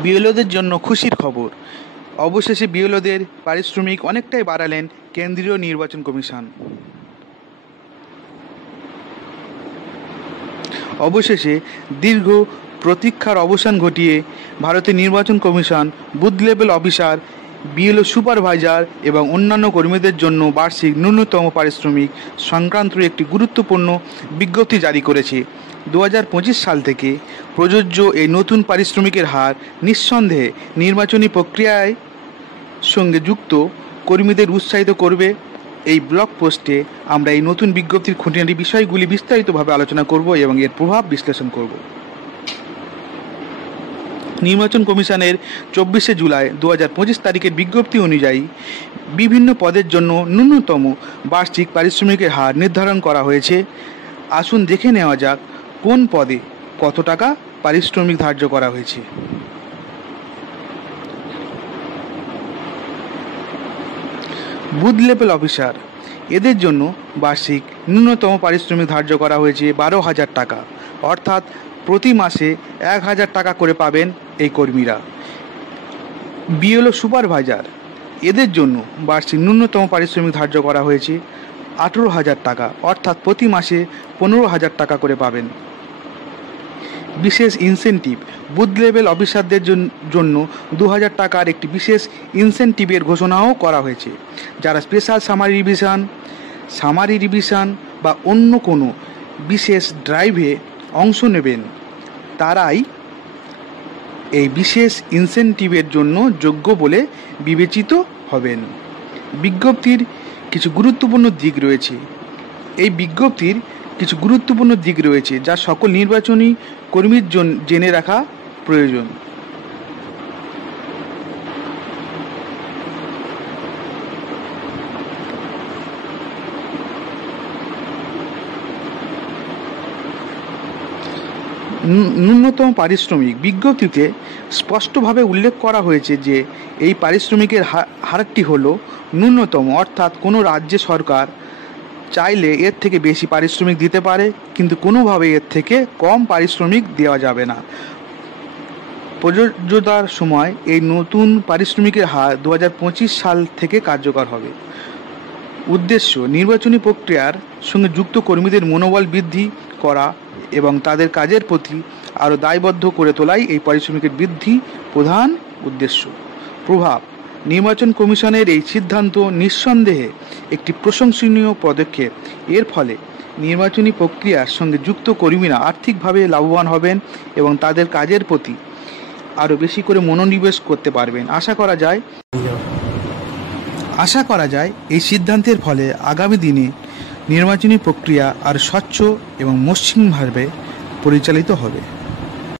বিএলওদের জন্য খুশির খবর। অবশেষে বিএলওদের পারিশ্রমিক অনেকটাই বাড়ালেন কেন্দ্রীয় নির্বাচন কমিশন। অবশেষে দীর্ঘ প্রতীক্ষার অবসান ঘটিয়ে ভারতের নির্বাচন commission booth level officer, BLO supervisor এবং অন্যান্য কর্মীদের জন্য বার্ষিক ন্যূনতম পারিশ্রমিক সংক্রান্ত একটি গুরুত্বপূর্ণ বিজ্ঞপ্তি জারি করেছে। 2025 সাল থেকে প্রযোজ্য এই নতুন পারিশ্রমিকের হার নিঃসন্দেহে নির্বাচনী প্রক্রিয়ায় সঙ্গে যুক্ত কর্মীদের উৎসাহিত করবে। এই ব্লগ পোস্টে আমরা এই নতুন বিজ্ঞপ্তির খুঁটিনাটি বিষয়গুলি বিস্তারিতভাবে আলোচনা করব এবং এর প্রভাব বিশ্লেষণ করব। নির্বাচন কমিশনের 24শে জুলাই 2025 তারিখের বিজ্ঞপ্তি অনুযায়ী বিভিন্ন পদের জন্য ন্যূনতম বার্ষিক পারিশ্রমিকের হার নির্ধারণ করা হয়েছে। আসুন দেখে নেওয়া যাক কোন পদে কত টাকা পারিশ্রমিক ধার্য করা হয়েছে। বুথ লেভেল অফিসার, এদের জন্য বার্ষিক ন্যূনতম পারিশ্রমিক ধার্য করা হয়েছে 12,000 টাকা, অর্থাৎ প্রতি মাসে 1,000 টাকা করে পাবেন এই কর্মীরা। বিএলও সুপারভাইজার, এদের জন্য বার্ষিক ন্যূনতম পারিশ্রমিক ধার্য করা হয়েছে 18,000 টাকা, অর্থাৎ প্রতি মাসে 15,000 টাকা করে পাবেন। বিশেষ ইনসেনটিভ, বুথ লেভেল অফিসারদের জন্য 2,000 টাকার একটি বিশেষ ইনসেনটিভের ঘোষণাও করা হয়েছে। যারা স্পেশাল সামারি রিভিশন বা অন্য কোনো বিশেষ ড্রাইভে অংশ নেবেন তারাই এই বিশেষ ইনসেনটিভের জন্য যোগ্য বলে বিবেচিত হবেন। বিজ্ঞপ্তির কিছু গুরুত্বপূর্ণ দিক রয়েছে। এই বিজ্ঞপ্তির কিছু গুরুত্বপূর্ণ দিক রয়েছে যা সকল নির্বাচনী কর্মীর জেনে রাখা প্রয়োজন। ন্যূনতম পারিশ্রমিক, বিজ্ঞপ্তিতে স্পষ্টভাবে উল্লেখ করা হয়েছে যে এই পারিশ্রমিকের হারটি হল ন্যূনতম, অর্থাৎ কোনো রাজ্য সরকার চাইলে এর থেকে বেশি পারিশ্রমিক দিতে পারে, কিন্তু কোনোভাবে এর থেকে কম পারিশ্রমিক দেওয়া যাবে না। প্রযোজ্যতার সময় এই নতুন পারিশ্রমিকের হার 2025 সাল থেকে কার্যকর হবে। উদ্দেশ্য, নির্বাচনী প্রক্রিয়ার সঙ্গে যুক্ত কর্মীদের মনোবল বৃদ্ধি করা এবং তাদের কাজের প্রতি আরও দায়বদ্ধ করে তোলাই এই পারিশ্রমিকের বৃদ্ধি প্রধান উদ্দেশ্য। প্রভাব, নির্বাচন কমিশনের এই সিদ্ধান্ত নিঃসন্দেহে একটি প্রশংসনীয় পদক্ষেপ। এর ফলে নির্বাচনী প্রক্রিয়ার সঙ্গে যুক্ত কর্মীরা আর্থিকভাবে লাভবান হবেন এবং তাদের কাজের প্রতি আরও বেশি করে মনোনিবেশ করতে পারবেন। আশা করা যায় এই সিদ্ধান্তের ফলে আগামী দিনে নির্বাচনী প্রক্রিয়া আর স্বচ্ছ এবং মসৃণভাবে পরিচালিত হবে।